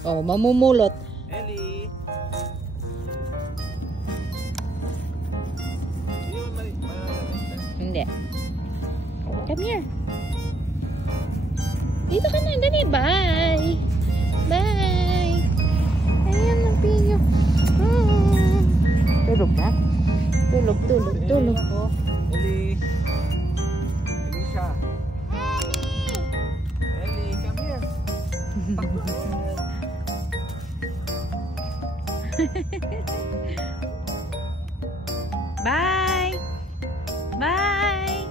Oh, mamumulot. Ellie. Hindi. Come here. Dito ka na. Dali. Bye. Bye. Ayan ang pinyo. Tulog na. Tulog. Ellie. Elisha. Ellie, come here. Bye. Bye.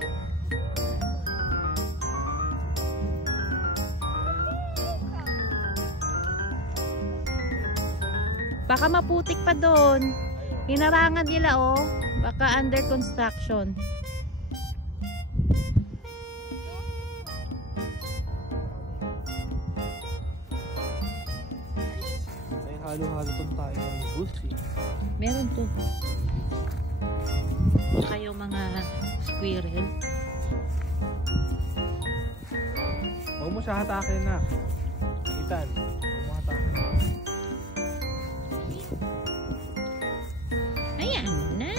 Baka maputik pa doon. Hinarangan nila oh. Baka under construction. May halo-halo tong tayo ng bus eh. Meron to. Baka yung mga squirrel. Huwag mo siya hatakin na. Ethan, huwag mo hatakin. Ayan na.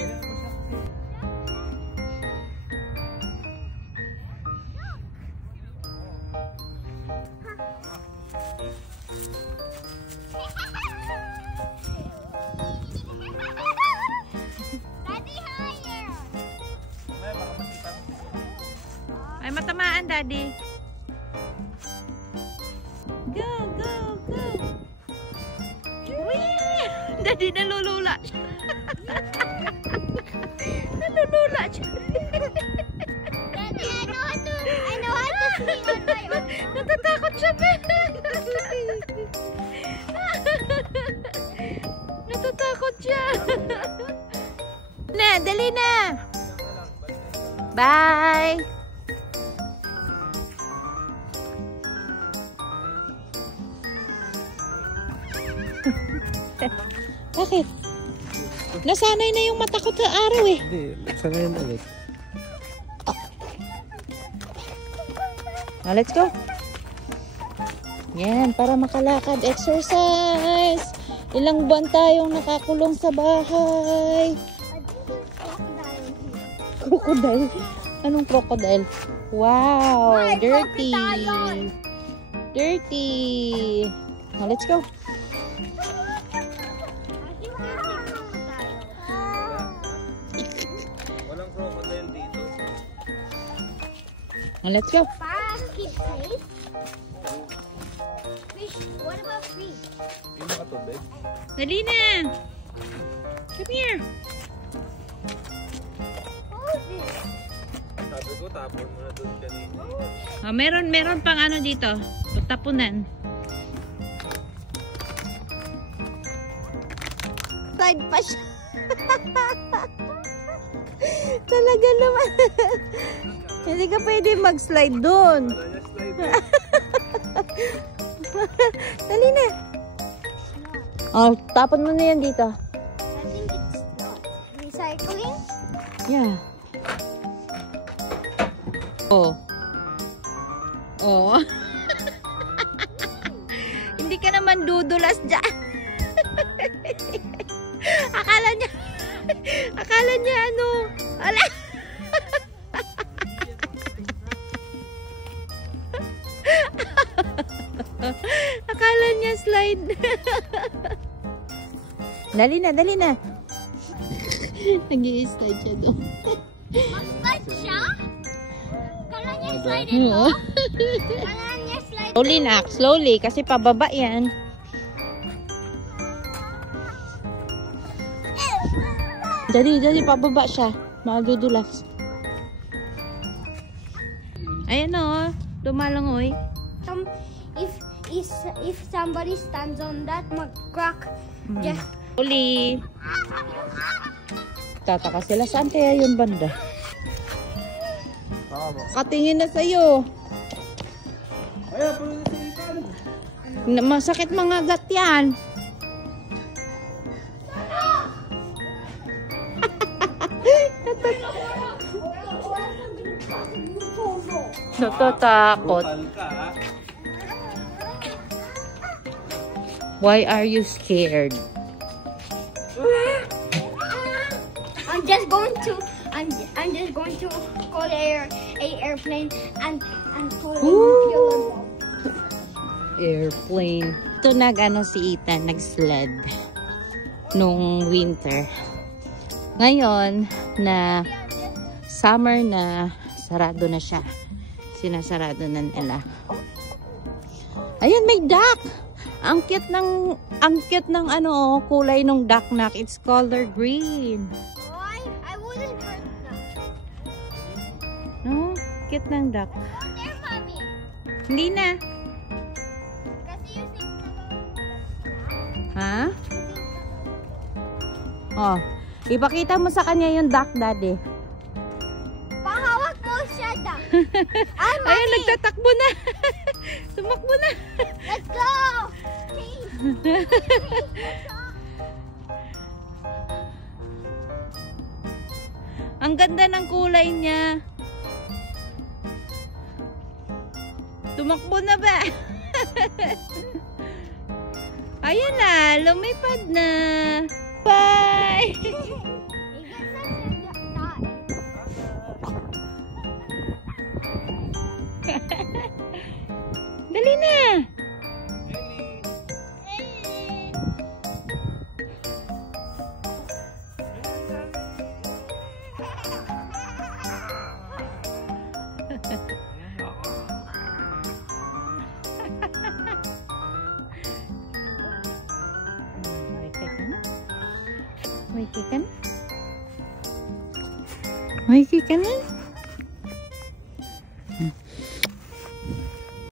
Ay, matamaan, Daddy. Go, go, go. Whee! Daddy, nalulula siya. Nalulula siya. Daddy, I know how to swing on my own. Natatakot siya, Ben. Natatakot siya. Na, dali na. Bye. Bakit? Nasanay na yung mata ko sa araw eh. Hindi, sanay na ulit. Now, let's go. Yan, para makalakad. Exercise. Ilang buwan tayong nakakulong sa bahay. Crocodile. Anong crocodile? Wow, dirty. Dirty. Now, let's go. Walang crocodile dito. Now, let's go. Keep safe. Fish. What about fish? Hindi makatubig. Dali na. Come here. Hold it. Sabi ko, tapon mo na doon kanina. Oh, meron pang ano dito. Tapunan. Slide pa siya. Talaga naman. Hindi ka pwede mag-slide doon. Dali na. Oh, tapon mo na yan dito. I think it's not. Recycling? Yeah. Oh. Oh. Hindi ka naman dudulas dyan. Akala niya ano. Ala. Akala niya slide. Dali na. Nag-i-slide siya doon. Mag-slide siya? Kala niya slide Oo. Kala niya slide Slowly na, slowly. Kasi pababa yan. Dali, pababa siya. Madudulas. Ayan o, tumalangoy. If somebody stands on that, mag-crack. Yeah. Uli. Tataka sila. Saan kaya yun banda? Katingin na sa'yo. Ayan, puno na sa Masakit mga gat yan. Natatakot. Bukal ka, ha? Why are you scared? I'm just going to call a airplane and call a killer bomb. Airplane. Ito si Ethan, nag-sled nung winter. Ngayon na summer na, sarado na siya. Sinasarado na nila. Ayan, may duck! Ang cute ng kulay ng ducknak. It's color green. I wouldn't hurt them. No? Cute ng duck. Oh, there, mommy. Hindi na. Kasi you think Ha? Oh, ipakita mo sa kanya yung duck, daddy. pahawak mo siya, duck. Ayun, nagtatakbo na. Tumakbo na. Let's go! Ang ganda ng kulay niya. Tumakbo na ba? Ayan na, lumipad na. Bye! Dali na! Mikey ka na? Mikey ka na?